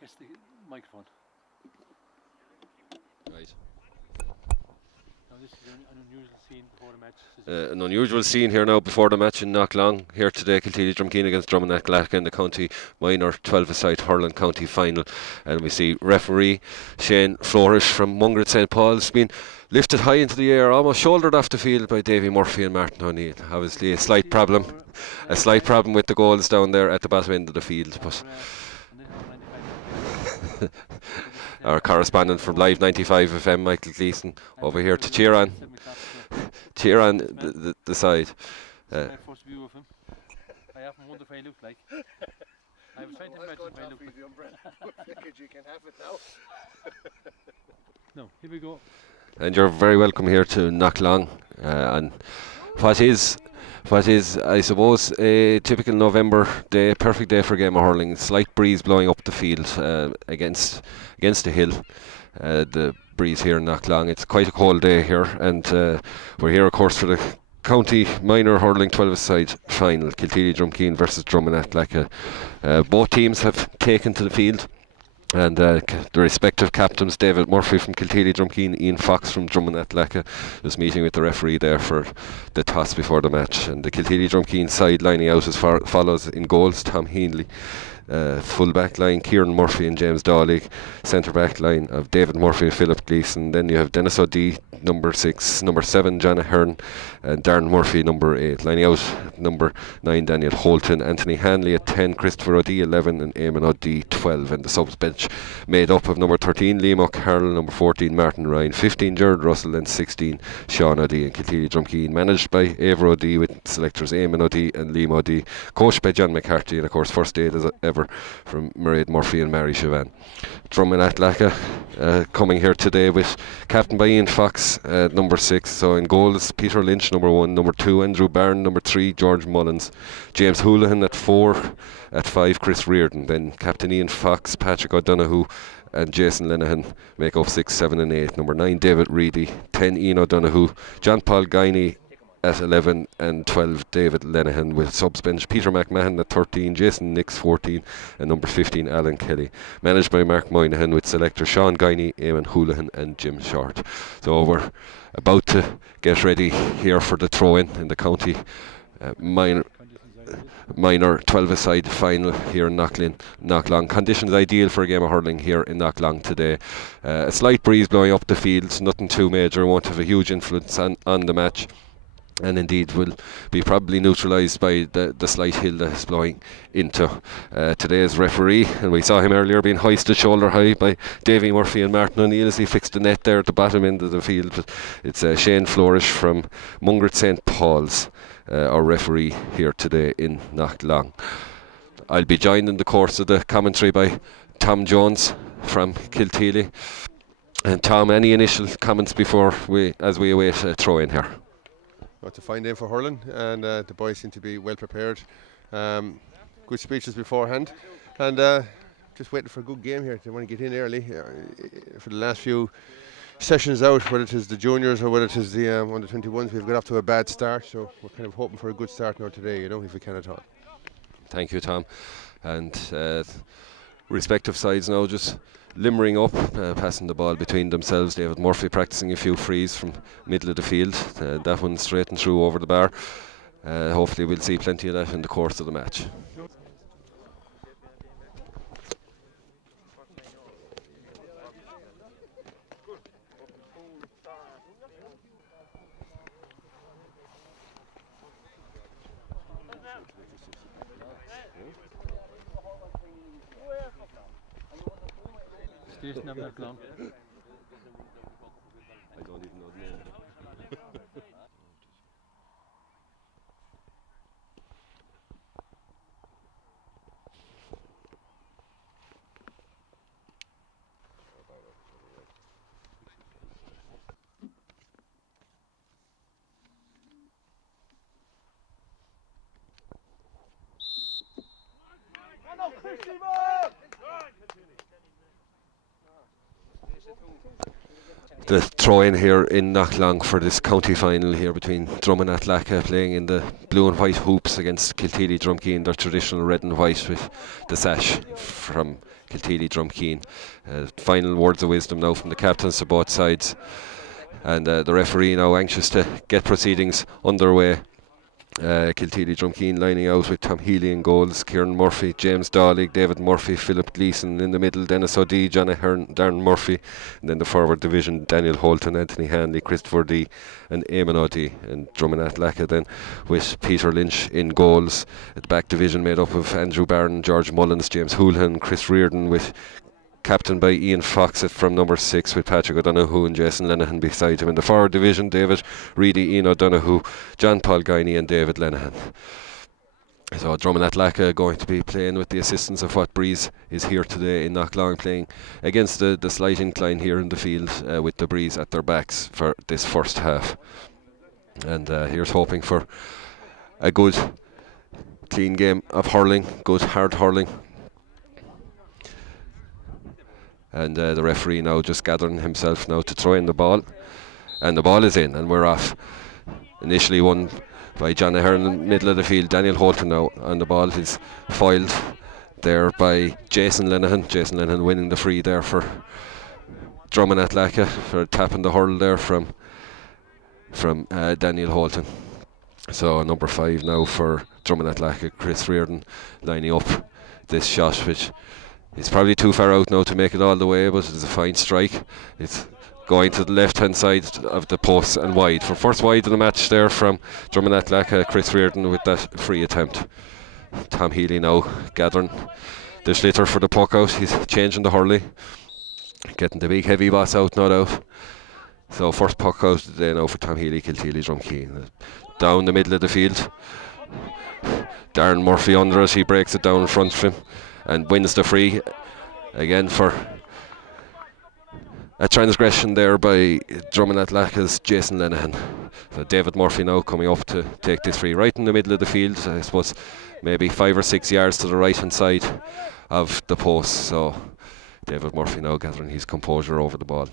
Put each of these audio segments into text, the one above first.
Kiss the microphone. Right. Now this is an unusual scene before the match. An unusual scene here now before the match in Knocklong. Here today, Kilteely Drumkeen against Drummond Athlaka in the county minor 12-a-side hurling county final. And we see referee Shane Flourish from Mungret St. Paul's been lifted high into the air, almost shouldered off the field by Davy Murphy and Martin O'Neill. Obviously a slight problem with the goals down there at the bottom end of the field. But our correspondent from Live 95 FM, Michael Gleeson, over here to cheer on the side. My first view of him. I often wonder if I look like. I was trying to imagine if I look like. You can have it now. No, here we go. And you're very welcome here to Knocklong, and what is, I suppose, a typical November day, perfect day for a game of hurling. Slight breeze blowing up the field against the hill. The breeze here in Knocklong. It's quite a cold day here, and we're here, of course, for the county minor hurling 12-a-side final. Kilteely Drumkeen versus Drummond Athlaka. Both teams have taken to the field. And the respective captains, David Murphy from Kilteely Drumkeen, Ian Fox from Drummond Athlaka, was meeting with the referee there for the toss before the match. And the Kilteely Drumkeen side lining out as follows: in goals, Tom Heenley. Full back line, Kieran Murphy and James Dawley. Centre back line of David Murphy and Philip Gleeson. Then you have Dennis O'Dea, number 6, number 7, John Ahern, and Darren Murphy, number 8. Lining out, number 9, Daniel Holton, Anthony Hanley at 10, Christopher O'Dea 11, and Eamon O'Dea 12. And the subs bench made up of number 13, Liam O'Carroll, number 14, Martin Ryan, 15, Gerard Russell, and 16, Sean O'Dea. And Kilteely Drumkeen, managed by Ever O'Dea, with selectors Eamon O'Dea and Liam O'Dea, coached by John McCarthy, and of course first aid as ever from Mairead Murphy and Mary Siobhan. Drummond Athlaka coming here today with captain by Ian Fox, number 6. So in goals, Peter Lynch, number 1, number 2, Andrew Byrne, number 3, George Mullins, James Houlihan at 4, at 5, Chris Reardon. Then captain Ian Fox, Patrick O'Donoghue and Jason Lenihan make up 6, 7 and 8. Number 9, David Reedy, 10, Ian O'Donoghue, John Paul Guiney at 11, and 12, David Lenihan, with subs bench Peter McMahon at 13, Jason Nix 14, and number 15, Alan Kelly. Managed by Mark Moynihan, with selector Sean Guiney, Eamon Houlihan and Jim Short. So we're about to get ready here for the throw-in in the county minor 12-a-side final here in Knocklong. Conditions ideal for a game of hurling here in Knocklong today. A slight breeze blowing up the field, nothing too major, won't have a huge influence on the match, and indeed will be probably neutralised by the slight hill that is blowing into today's referee. And we saw him earlier being hoisted shoulder high by Davy Murphy and Martin O'Neill as he fixed the net there at the bottom end of the field. But it's Shane Flourish from Mungret St. Paul's, our referee here today in Knocklong. I'll be joined in the course of the commentary by Tom Jones from Kilteely. And Tom, any initial comments before we await a throw in here? Well, it's a fine day for hurling, and the boys seem to be well prepared. Good speeches beforehand, and just waiting for a good game here. They want to get in early. For the last few sessions out, whether it is the juniors or whether it is the under 21s, we've got off to a bad start, so we're kind of hoping for a good start now today, if we can at all. Thank you, Tom. And respective sides now just limbering up, passing the ball between themselves. David Murphy practicing a few frees from middle of the field. That one straight and through over the bar. Hopefully we'll see plenty of that in the course of the match. Station of Knocklong. I don't even know the name. the throw in here in Knocklong for this county final here between Drom and Athlacca, playing in the blue and white hoops against Kilteely Drumkeen, their traditional red and white with the sash from Kilteely Drumkeen. Final words of wisdom now from the captains to both sides, and the referee now anxious to get proceedings underway. Kilteely Drumkeen lining out with Tom Healy in goals, Kieran Murphy, James Dawlig, David Murphy, Philip Gleeson in the middle, Dennis O'Dea, John Ahern, Darren Murphy, and then the forward division, Daniel Holton, Anthony Hanley, Christopher D and Eamon O'Dea, and Drom and Athlacca then with Peter Lynch in goals. At the back division made up of Andrew Barron, George Mullins, James Houlihan, Chris Reardon, with captained by Ian Foxett from number 6, with Patrick O'Donoghue and Jason Lenihan beside him. In the forward division, David Reedy, Ian O'Donoghue, John Paul Guiney and David Lenihan. So Drom and Athlacca going to be playing with the assistance of what Breeze is here today in Knocklong, playing against the slight incline here in the field with the Breeze at their backs for this first half. And here's hoping for a good clean game of hurling, good hard hurling. And the referee now just gathering himself now to throw in the ball, and the ball is in and we're off. Initially won by John Ahern in the middle of the field, Daniel Holton now, and the ball is foiled there by Jason Lenihan. Jason Lenihan winning the free there for Drom and Athlacca for tapping the hurl there from Daniel Holton. So number 5 now for Drom and Athlacca, Chris Reardon lining up this shot, which it's probably too far out now to make it all the way, but it's a fine strike. It's going to the left hand side of the post and wide. For first wide of the match there from Drom and Athlacca, Chris Reardon with that free attempt. Tom Healy now gathering the schlitter for the puck out. He's changing the hurley, getting the big heavy boss out, not out. So first puck out today now for Tom Healy, Kilteely Drumkeen. Down the middle of the field, Darren Murphy under it, he breaks it down in front of him and wins the free again for a transgression there by Drom and Athlacca's Jason Lenihan. So David Murphy now coming up to take this free right in the middle of the field, I suppose maybe 5 or 6 yards to the right hand side of the post. So David Murphy now gathering his composure over the ball.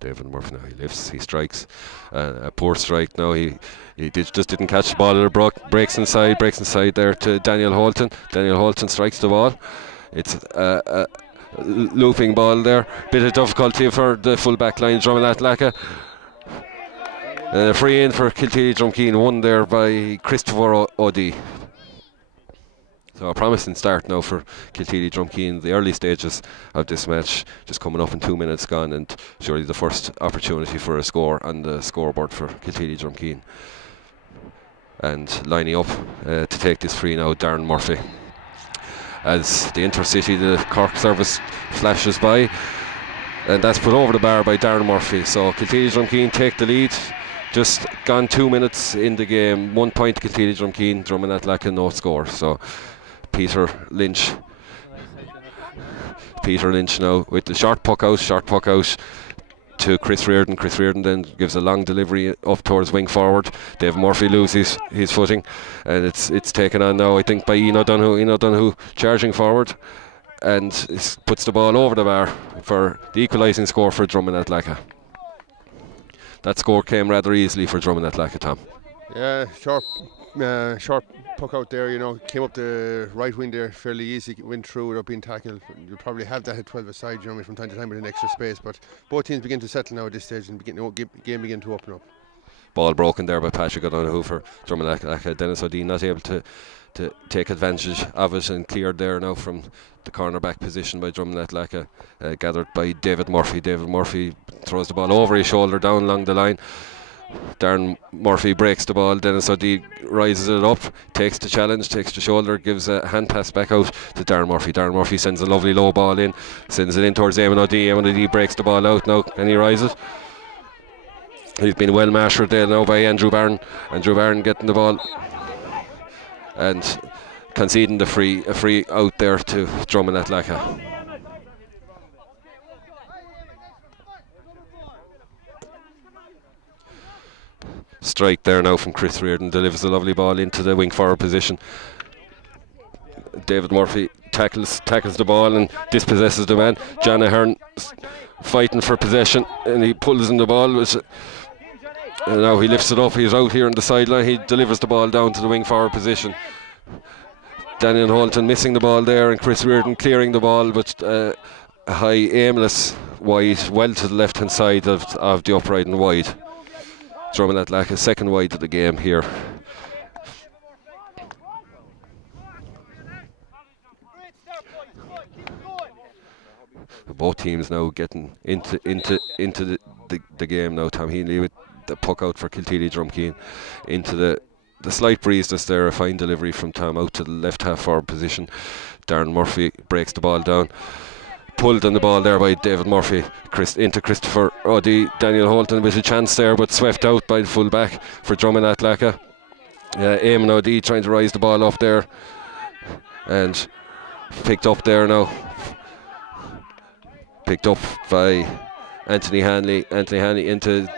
David Murphy now, he lifts, he strikes, a poor strike now, he just didn't catch the ball, it breaks inside there to Daniel Holton. Daniel Holton strikes the ball. It's a looping ball there, bit of difficulty for the full back line, Drom and Athlacca. And a free in for Kilteely Drumkeen, won there by Christopher O'Dea. So a promising start now for Kilteely Drumkeen, the early stages of this match, just coming up in 2 minutes gone, and surely the first opportunity for a score on the scoreboard for Kilteely Drumkeen. And lining up to take this free now, Darren Murphy. As the Intercity, the Cork service flashes by, and that's put over the bar by Darren Murphy. So Kilteely Drumkeen take the lead. Just gone 2 minutes in the game, 1 point Kilteely Drumkeen, Drom and Athlacca no score. So Peter Lynch now with the short puck out to Chris Reardon. Chris Reardon then gives a long delivery up towards wing forward. Dave Murphy loses his footing, and it's taken on now, I think, by Ian O'Donoghue. Ian O'Donoghue charging forward and puts the ball over the bar for the equalising score for Drom and Athlacca. That score came rather easily for Drom and Athlacca, Tom. Yeah, sharp puck out there, you know, came up the right wing there fairly easy, went through without being tackled. You'll probably have that at 12 aside, you know, from time to time with an extra space, but both teams begin to settle now at this stage and game begin to open up. Ball broken there by Patrick O'Donoghue for Drom and Athlacca. Dennis O'Dea not able to take advantage of it, and cleared there now from the cornerback position by Drom and Athlacca, gathered by David Murphy. David Murphy throws the ball over his shoulder down along the line. Darren Murphy breaks the ball. Dennis O'Dea rises it up, takes the challenge, takes the shoulder, gives a hand pass back out to Darren Murphy. Darren Murphy sends a lovely low ball in, sends it in towards Eamon O'Dea. Eamon O'Dea breaks the ball out now, and he rises. He's been well mastered there now by Andrew Barron. Andrew Barron getting the ball and conceding a free out there to Drom and Athlacca. Strike there now from Chris Reardon, delivers a lovely ball into the wing forward position. David Murphy tackles the ball and dispossesses the man. John Ahern fighting for possession, and he pulls in the ball. And now he lifts it up. He's out here on the sideline. He delivers the ball down to the wing forward position. Daniel Holton missing the ball there, and Chris Reardon clearing the ball, but a high aimless wide, well to the left hand side of the upright and wide. Drummond Atlacha second wide of the game here. Both teams now getting into the game now. Tom Healy with the puck out for Kilteely Drumkeen into the slight breeze that's there. A fine delivery from Tom out to the left half forward position. Darren Murphy breaks the ball down. Pulled on the ball there by David Murphy into Christopher O'D. Daniel Holton with a chance there, but swept out by the full back for Drummond Atlacha. Eamon O'D trying to rise the ball up there and picked up there now. Picked up by Anthony Hanley. Anthony Hanley into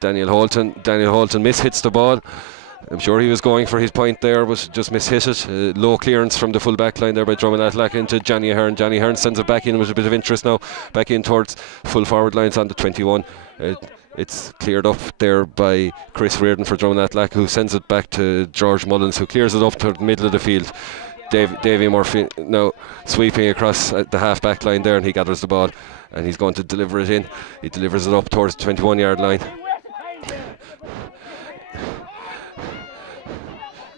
Daniel Holton. Daniel Holton mishits the ball. I'm sure he was going for his point there, but just mishit it. Low clearance from the full back line there by Drummond Atlacha into Johnny Ahern. Johnny Ahern sends it back in with a bit of interest now. Back in towards full forward lines on the 21. It's cleared up there by Chris Reardon for Drummond Atlacha, who sends it back to George Mullins, who clears it up to the middle of the field. Davy Murphy now sweeping across the half back line there, and he gathers the ball and he's going to deliver it in. He delivers it up towards the 21-yard line.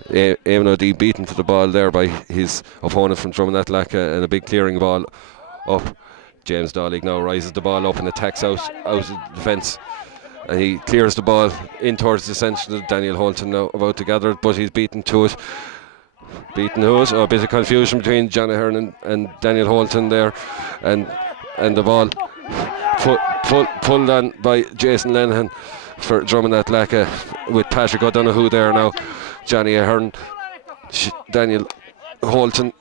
Eamon O'D beaten to the ball there by his opponent from Drummond Atlacha, and a big clearing ball up. James Dollig now rises the ball up and attacks out of the defence, and he clears the ball in towards the centre. Daniel Holton now about to gather it, but he's beaten to it. A bit of confusion between John Ahern and Daniel Holton there, and the ball pulled on by Jason Lenihan for Drummond Atlacha, with Patrick O'Donoghue there now. Johnny Ahern, Daniel Holton,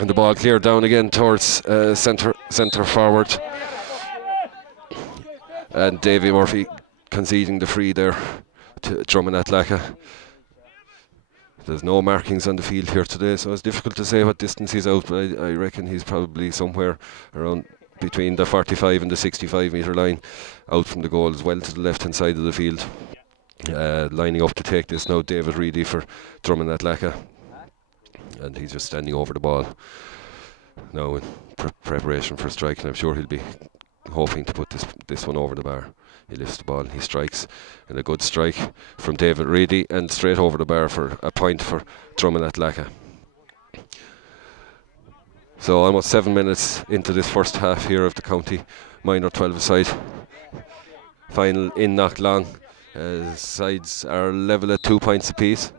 and the ball cleared down again towards centre forward, and Davy Murphy conceding the free there to Drummond Atlacha. There's no markings on the field here today, so it's difficult to say what distance he's out, but I reckon he's probably somewhere around between the 45 and the 65 metre line out from the goal, as well to the left hand side of the field. Lining up to take this now, David Reedy for Drummond Atlacha, and he's just standing over the ball now in preparation for a strike, and I'm sure he'll be hoping to put this one over the bar. He lifts the ball and he strikes, and a good strike from David Reedy, and straight over the bar for a point for Drummond Atlacha. So almost 7 minutes into this first half here of the county minor 12-a-side final in Knocklong. Sides are level at 2 points apiece.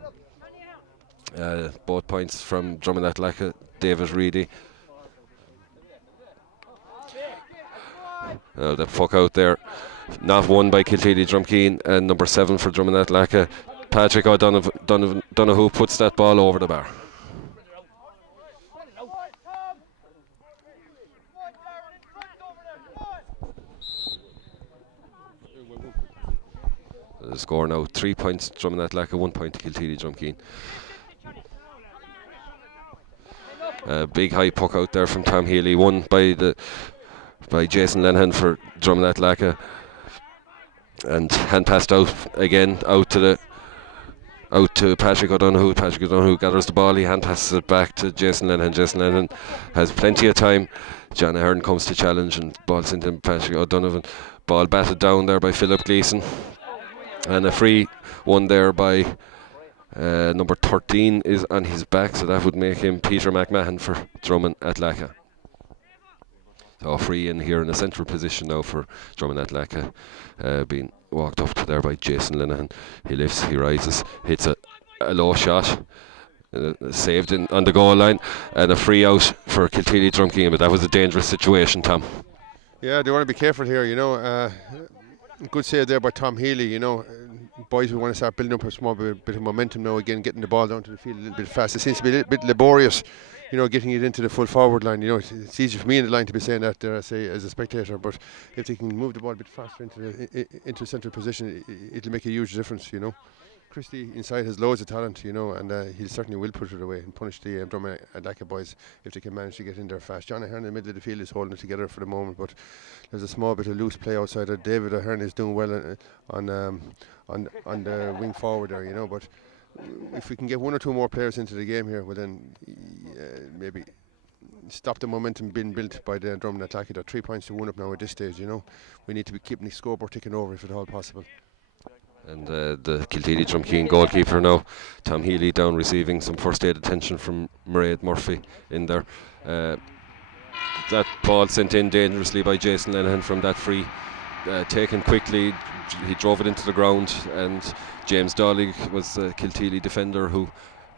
Both points from Drummond Atlacha, David Reedy. The puck out there, not won by Kilteely Drumkeen, and number 7 for Drummond Atlacha, Patrick O'Donoghue puts that ball over the bar. The score now 3 points Drummond Atlacha, 1 point to Kilteely Drumkeen. Big high puck out there from Tom Healy, won by Jason Lenihan for Drummond Atlacha, and hand passed out again out to Patrick O'Donoghue. Patrick O'Donoghue gathers the ball, he hand passes it back to Jason Lenihan. Jason Lenihan has plenty of time. John Ahern comes to challenge and ball's into Patrick O'Donoghue. Ball batted down there by Philip Gleeson, and a free one there by number 13 is on his back, so that would make him Peter McMahon for Drummond Atlacha. So free in here in a central position now for Drummond Atlacha, being walked up to there by Jason Lenihan. He lifts, he rises, hits a low shot, saved on the goal line, and a free out for Kilteely Drumkeen, but that was a dangerous situation, Tom. Yeah, they want to be careful here, you know. Good save there by Tom Healy, you know. Boys will want to start building up a small bit of momentum now again, getting the ball down to the field a little bit fast. It seems to be a little bit laborious, you know, getting it into the full forward line. You know, it's easy for me in the line to be saying that there, I say, as a spectator, but if they can move the ball a bit faster into central position, it'll make a huge difference, you know. Christie inside has loads of talent, you know, and he certainly will put it away and punish the Drummond Adaka boys if they can manage to get in there fast. John Ahern in the middle of the field is holding it together for the moment, but there's a small bit of loose play outside. David Ahern is doing well on the wing forward there, you know, but if we can get one or two more players into the game here, well then maybe stop the momentum being built by the Drummond Atlaki. They're 3 points to 1 up now at this stage, you know. We need to be keeping the scoreboard ticking over if at all possible. And the Kilteely Drumkeen goalkeeper now, Tom Healy, down receiving some first aid attention from Mairead Murphy in there. That ball sent in dangerously by Jason Lenihan from that free, taken quickly. He drove it into the ground, and James Dolly was a Kilteely defender who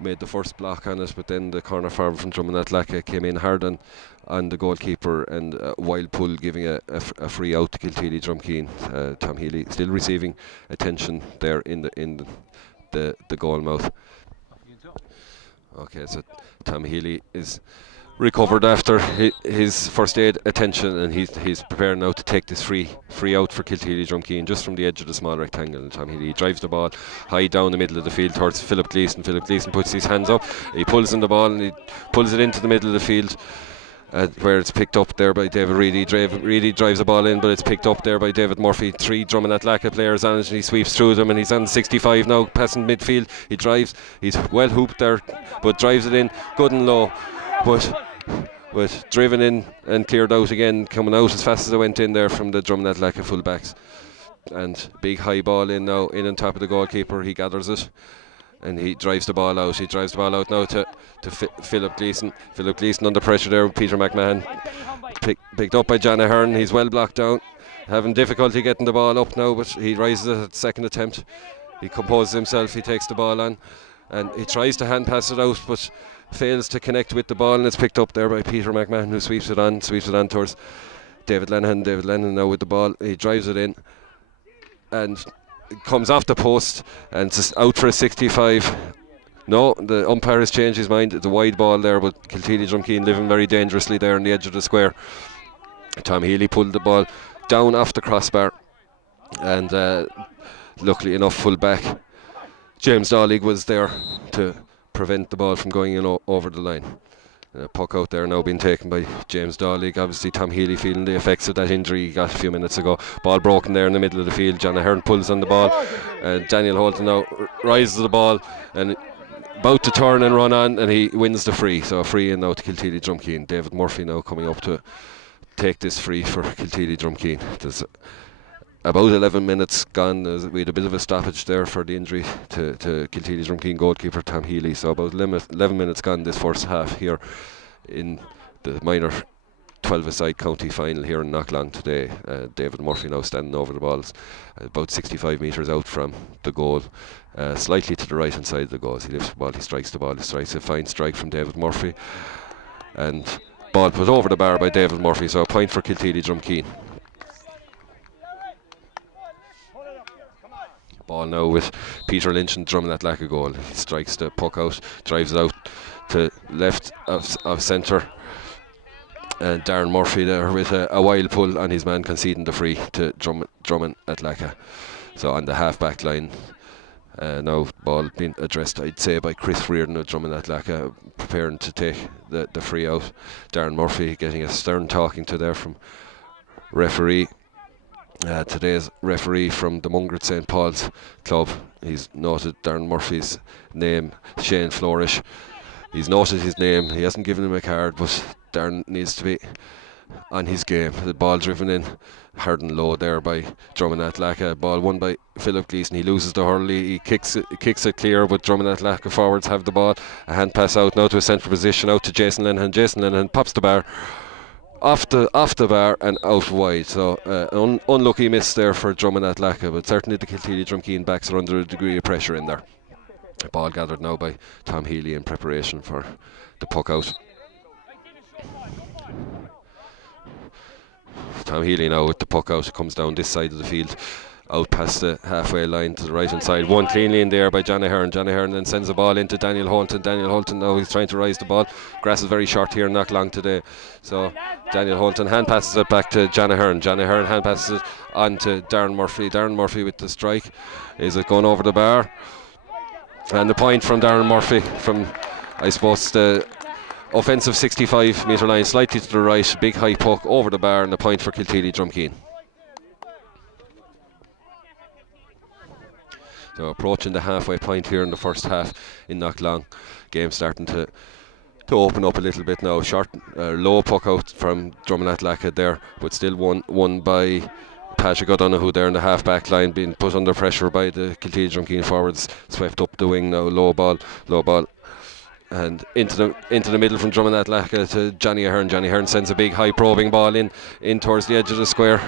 made the first block on it, but then the corner forward from Drummond Atlaka came in hard on the goalkeeper, and a wild pull giving a free out to Kilteely Drumkeen. Tom Healy still receiving attention there in the goal mouth. Okay, so Tom Healy is recovered after his first aid attention, and he's prepared now to take this free out for Kilteely Drumkeen just from the edge of the small rectangle. And Tom Healy drives the ball high down the middle of the field towards Philip Gleeson. Philip Gleeson puts his hands up, he pulls in the ball and he pulls it into the middle of the field, where it's picked up there by David Reedy. Reedy drives the ball in, but it's picked up there by David Murphy. 3 Drummond Atlaka players on it, and he sweeps through them, and he's on 65 now, passing midfield. He drives, he's well hooped there, but drives it in good and low, but driven in and cleared out again, coming out as fast as it went in there from the Drummond Atlaka fullbacks. And big high ball in now, in on top of the goalkeeper. He gathers it and he drives the ball out. He drives the ball out now to Philip Gleeson. Philip Gleeson under pressure there with Peter McMahon. Picked up by John Ahern. He's well blocked down, having difficulty getting the ball up now, but he rises it at the second attempt. He composes himself, he takes the ball on, and he tries to hand pass it out, but fails to connect with the ball, and it's picked up there by Peter McMahon, who sweeps it on towards David Lenihan. David Lenihan now with the ball, he drives it in and it comes off the post, and it's out for a 65. No, the umpire has changed his mind. It's a wide ball there, but Kilteely Drumkeen living very dangerously there on the edge of the square. Tom Healy pulled the ball down off the crossbar, and luckily enough, full back James Dolly was there to prevent the ball from going in over the line. Puck out there now being taken by James Dolly. Obviously Tom Healy feeling the effects of that injury he got a few minutes ago. Ball broken there in the middle of the field. John Ahern pulls on the ball, and Daniel Holton now rises the ball and about to turn and run on, and he wins the free. So a free in now to Kilteely Drumkeen. David Murphy now coming up to take this free for Kilteely Drumkeen. There's about 11 minutes gone. We had a bit of a stoppage there for the injury to Kilteely Drumkeen goalkeeper Tom Healy. So about 11 minutes gone this first half here in the minor 12-a-side county final here in Knocklong today. David Murphy now standing over the balls, about 65 metres out from the goal, slightly to the right hand side of the goal. As he lifts the ball, he strikes the ball, he strikes a fine strike from David Murphy, and ball put over the bar by David Murphy. So a point for Kilteely Drumkeen. Ball now with Peter Lynch and Drummond Atlaka goal. He strikes the puck out, drives it out to left of centre, and Darren Murphy there with a wild pull on his man, conceding the free to Drummond Atlaka. So on the half back line, now ball being addressed, I'd say, by Chris Reardon of Drummond Atlaka, preparing to take the free out. Darren Murphy getting a stern talking to there from referee. Today's referee from the Mungret St. Paul's club. He's noted Darren Murphy's name, Shane Flourish. He's noted his name, he hasn't given him a card, but Darren needs to be on his game. The ball driven in hard and low there by Drummond Atlaka. Ball won by Philip Gleeson. He loses the hurley, he kicks it clear, but Drummond Atlaka forwards have the ball. A hand pass out now to a central position, out to Jason Lenihan. Jason Lenihan pops the bar off the bar and out wide. So unlucky miss there for Drummond Atlaka, but certainly the Kilteely Drumkeen backs are under a degree of pressure in there. Ball gathered now by Tom Healy in preparation for the puck out. Tom Healy now with the puck out, comes down this side of the field, out past the halfway line to the right hand side. One cleanly in there by John Ahern. John Ahern then sends the ball into Daniel Holton. Daniel Holton now he's trying to rise the ball. Grass is very short here in Knocklong today, so Daniel Holton hand passes it back to John Ahern. John Ahern hand passes it on to Darren Murphy. Darren Murphy with the strike. Is it going over the bar? And the point from Darren Murphy from, I suppose, the offensive 65-metre line, slightly to the right, big high puck over the bar, and the point for Kilteely Drumkeen. So approaching the halfway point here in the first half in Knocklong. Game starting to open up a little bit now. Short, low puck out from Drummond Athlacka there, but still won by Patrick O'Donoghue there in the half-back line, being put under pressure by the Kilteely Drumkeen forwards. Swept up the wing now, low ball, and into the middle from Drummond Athlacka to Johnny Ahern. Johnny Ahern sends a big high probing ball in towards the edge of the square.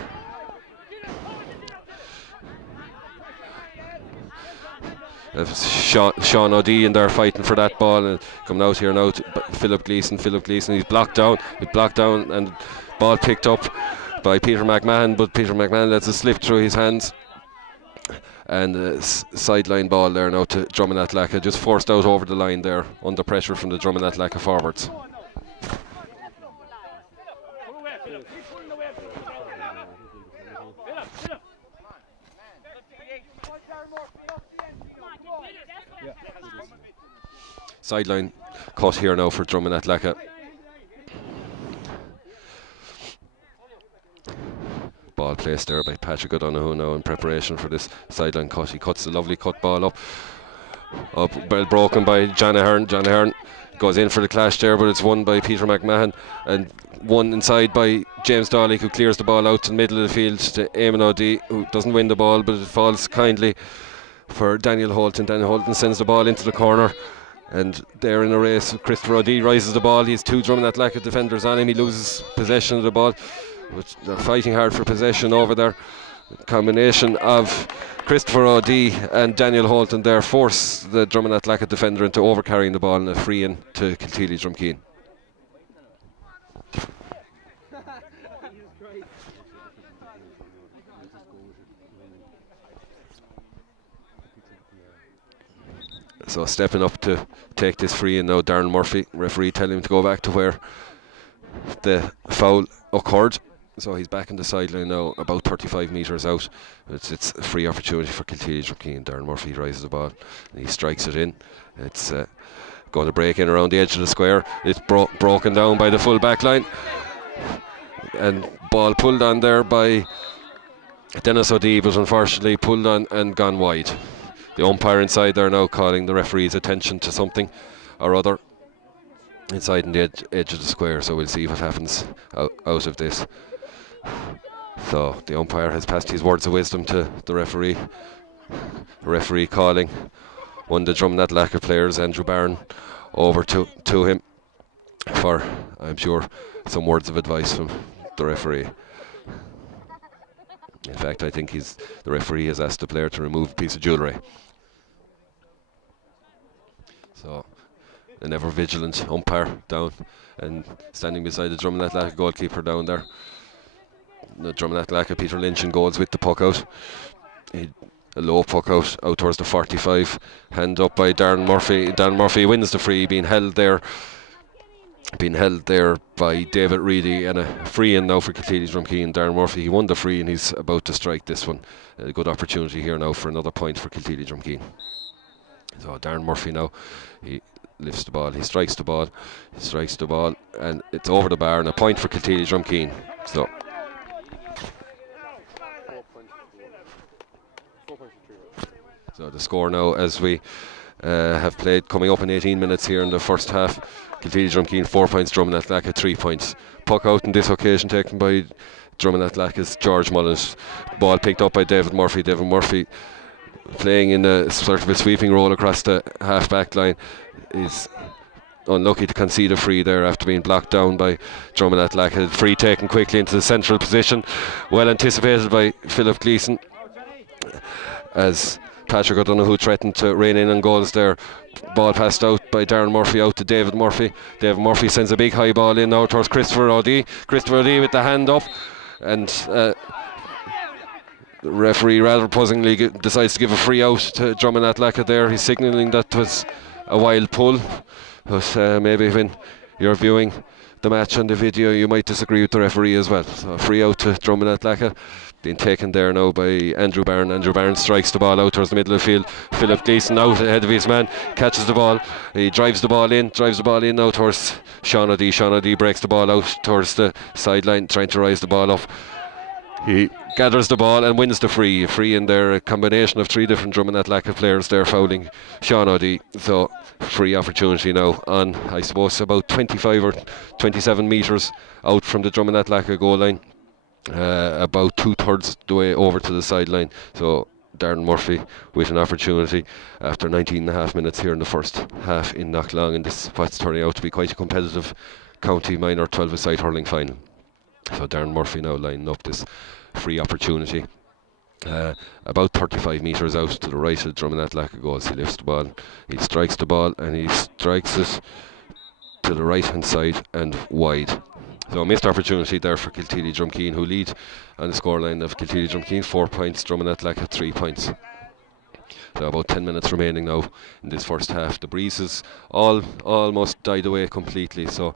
Sean O'Dea in there fighting for that ball, and coming out here now to Philip Gleeson. He's blocked down, and ball picked up by Peter McMahon, but Peter McMahon lets it slip through his hands, and a sideline ball there now to Drummond Athlacka, just forced out over the line there under pressure from the Drummond Athlacka forwards. Sideline cut here now for Drummond Athlacka. Ball placed there by Patrick O'Donoghue now in preparation for this sideline cut. He cuts a lovely cut ball up, well broken by John Ahern. John Ahern goes in for the clash there, but it's won by Peter McMahon, and won inside by James Dawley, who clears the ball out to the middle of the field to Eamon O'Dea, who doesn't win the ball, but it falls kindly for Daniel Holton. Daniel Holton sends the ball into the corner, and there in a race Christopher O'Dea rises the ball. He has two Drummond Athlacka defenders on him. He loses possession of the ball, but they're fighting hard for possession over there. The combination of Christopher O'Dea and Daniel Holton there force the Drummond Athlacka defender into overcarrying the ball, and a free in to Kilteely Drumkeen. So stepping up to take this free in now, Darren Murphy. Referee telling him to go back to where the foul occurred. So he's back on the sideline now, about 35 metres out. It's a free opportunity for Kilteely Drumkeen. Darren Murphy rises the ball and he strikes it in. It's going to break in around the edge of the square. It's broken down by the full back line, and ball pulled on there by Dennis O'Dea, but unfortunately pulled on and gone wide. The umpire inside there now calling the referee's attention to something or other inside in the edge of the square, so we'll see what happens out of this. So the umpire has passed his words of wisdom to the referee. The referee calling one of the Drummond Athlacka players, Andrew Barron, over to him for, I'm sure, some words of advice from the referee. In fact, I think the referee has asked the player to remove a piece of jewellery. So, an ever vigilant umpire down and standing beside the Drummond Athlacka goalkeeper down there. The Drummond Athlacka, Peter Lynch, in goals with the puck out. A low puck out towards the 45. Hand up by Darren Murphy. Darren Murphy wins the free, being held there by David Reedy, and a free in now for Kilteely Drumkeen. Darren Murphy, he won the free and he's about to strike this one. A good opportunity here now for another point for Kilteely Drumkeen. So Darren Murphy now, he lifts the ball, he strikes the ball, and it's over the bar, and a point for Kilteely Drumkeen. So the score now, as we have played, coming up in 18 minutes here in the first half. Kilteely Drumkeen 4 points, Drummond Athlacka 3 points. Puck out on this occasion taken by Drummond Athlacka's George Mullins. Ball picked up by David Murphy. David Murphy, playing in a sort of a sweeping role across the half-back line, is unlucky to concede a free there after being blocked down by Drummond Athlacka. Free taken quickly into the central position, well anticipated by Philip Gleeson, as Patrick O'Donoghue threatened to rein in on goals there. Ball passed out by Darren Murphy out to David Murphy. David Murphy sends a big high ball in now towards Christopher O'Dea. Christopher O'Dea with the hand up, and the referee rather puzzlingly decides to give a free out to Drummond Athlacka there. He's signalling that was a wild pull, but maybe when you're viewing the match on the video, you might disagree with the referee as well. So free out to Drummond Athlacka, being taken there now by Andrew Byrne. Andrew Byrne strikes the ball out towards the middle of the field. Philip Gleeson out ahead of his man, catches the ball, he drives the ball in now towards Sean O'Dea. Sean O'Dea breaks the ball out towards the sideline, trying to rise the ball up. He gathers the ball and wins the free in there, a combination of 3 different Drummond Athlacka players there fouling Sean O'Dea. So free opportunity now on, I suppose, about 25 or 27 metres out from the Drummond Athlacka goal line, about 2/3 the way over to the sideline. So Darren Murphy with an opportunity after 19.5 minutes here in the first half in Knocklong, and this what's turning out to be quite a competitive county minor 12-a-side hurling final. So Darren Murphy now lining up this free opportunity. About 35 metres out to the right of the Drummond Athlacka goals. He lifts the ball, he strikes the ball, and he strikes it to the right hand side and wide. So a missed opportunity there for Kilteely Drumkeen, who lead on the scoreline of Kilteely Drumkeen 4 points, Drummond Athlacka 3 points. So about 10 minutes remaining now in this first half. The breezes almost died away completely, so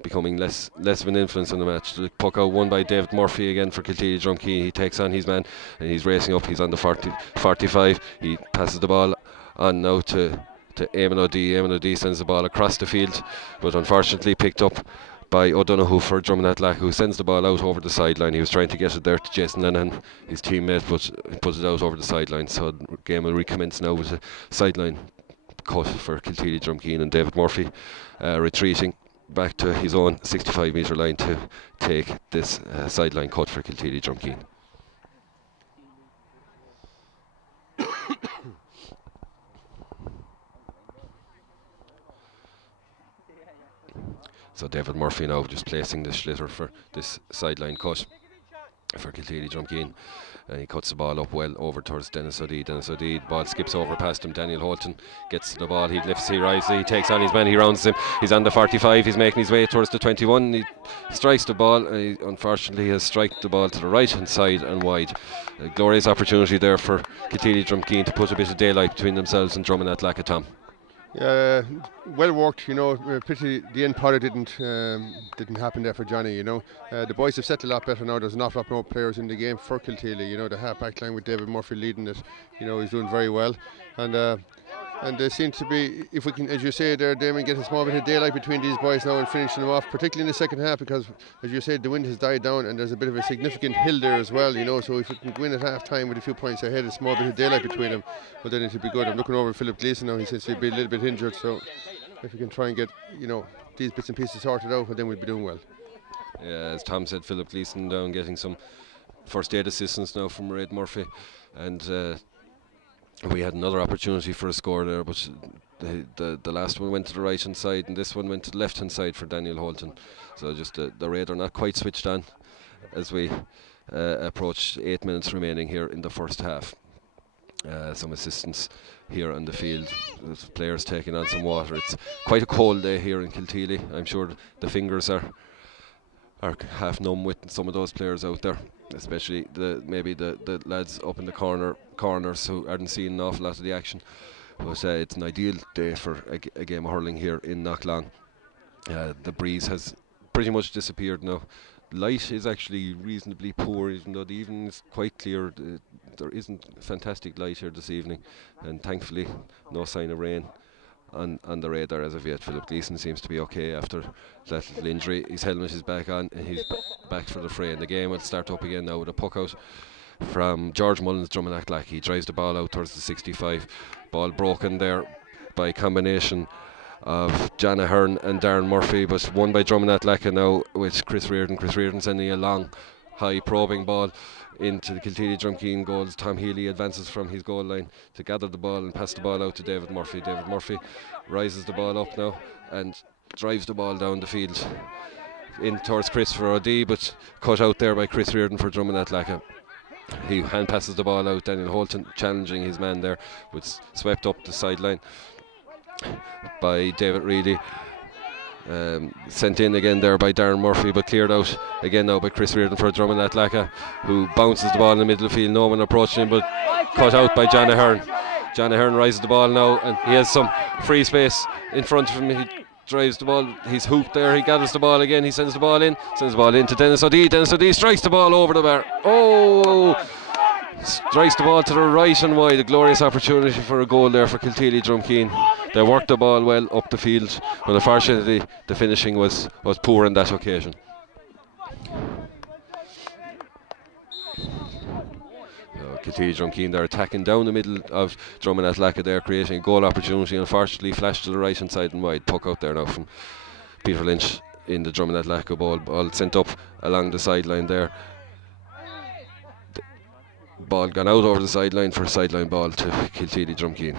becoming less of an influence on the match. The puck out won by David Murphy again for Kilteely Drumkeen. He takes on his man and he's racing up. He's on the 45. He passes the ball on now to Eamon O'Dea. Eamon O'Dea sends the ball across the field, but unfortunately picked up by O'Donoghue for Drummond Athlacka, who sends the ball out over the sideline. He was trying to get it there to Jason Lennon, his teammate, but put it out over the sideline. So the game will recommence now with a sideline cut for Kilteely Drumkeen, and David Murphy retreating back to his own 65-metre line to take this sideline cut for Kilteely Drumkeen. So David Murphy now just placing the schlitter for this sideline cut for Kilteely Drumkeen, and he cuts the ball up well over towards Dennis O'Dea. Dennis O'Dea, ball skips over past him. Daniel Holton gets to the ball, he lifts, he rises, he takes on his man, he rounds him, he's on the 45, he's making his way towards the 21, he strikes the ball, and he unfortunately has struck the ball to the right hand side and wide. A glorious opportunity there for Kilteely Drumkeen to put a bit of daylight between themselves and Drummond Athlacka, Tom. Well worked, you know. Pity the end product didn't happen there for Johnny, you know. The boys have set a lot better now. There's an awful lot more players in the game for Kilteely, you know. The half-back line with David Murphy leading it, you know, he's doing very well. And they seem to be, if we can, as you say there, Damien, get a small bit of daylight between these boys now and finishing them off, particularly in the second half, because, as you said, the wind has died down and there's a bit of a significant hill there as well, you know. So if we can win at half-time with a few points ahead, a small bit of daylight between them, well, then it should be good. I'm looking over at Philip Gleeson now. He says he'll be a little bit injured, so if we can try and get, you know, these bits and pieces sorted out, well, then we'll be doing well. Yeah, as Tom said, Philip Gleeson down getting some first aid assistance now from Red Murphy, and we had another opportunity for a score there, but the last one went to the right hand side and this one went to the left hand side for Daniel Holton. So just the Raid are not quite switched on as we approach 8 minutes remaining here in the first half. Some assistance here on the field, there's players taking on some water. It's quite a cold day here in Kilteely. I'm sure the fingers are half numb with some of those players out there, especially maybe the lads up in the corners who aren't seeing an awful lot of the action. But it's an ideal day for a game of hurling here in Knocklong. The breeze has pretty much disappeared now. Light is actually reasonably poor, even though the evening is quite clear. There isn't fantastic light here this evening, and thankfully no sign of rain on the radar as of yet. Philip Gleeson seems to be okay after that little injury. His helmet is back on and he's back for the fray, and the game will start up again now with a puck out from George Mullins, Drummond Athlacka. He drives the ball out towards the 65. Ball broken there by combination of John Ahern and Darren Murphy, but won by Drummond Athlacka now with Chris Reardon. Chris Reardon sending a long, high probing ball into the Kilteely Drumkeen goals. Tom Healy advances from his goal line to gather the ball and pass the ball out to David Murphy. David Murphy rises the ball up now and drives the ball down the field in towards Christopher O'Dea, but cut out there by Chris Reardon for Drummond Athlacka. He hand passes the ball out. Daniel Holton challenging his man there, but swept up the sideline by David Reedy. Sent in again there by Darren Murphy, but cleared out again now by Chris Reardon for Drummond Athlacka, who bounces the ball in the middle of the field. No one approaching him, but cut out by John Ahern. John Ahern rises the ball now and he has some free space in front of him. He drives the ball, he's hooped there, he gathers the ball again, he sends the ball in to Dennis O'Dea. Dennis O'Dea strikes the ball over the bar. Oh! Strikes the ball to the right and wide. A glorious opportunity for a goal there for Kilteely Drumkeen. They worked the ball well up the field, but unfortunately the finishing was poor on that occasion. Kilteely Drumkeen, they're attacking down the middle of Drummond Athlacca there, creating a goal opportunity. Unfortunately flashed to the right hand side and wide. Puck out there now from Peter Lynch in the Drummond Athlacca ball sent up along the sideline there. Ball gone out over the sideline for a sideline ball to Kilteely Drumkeen.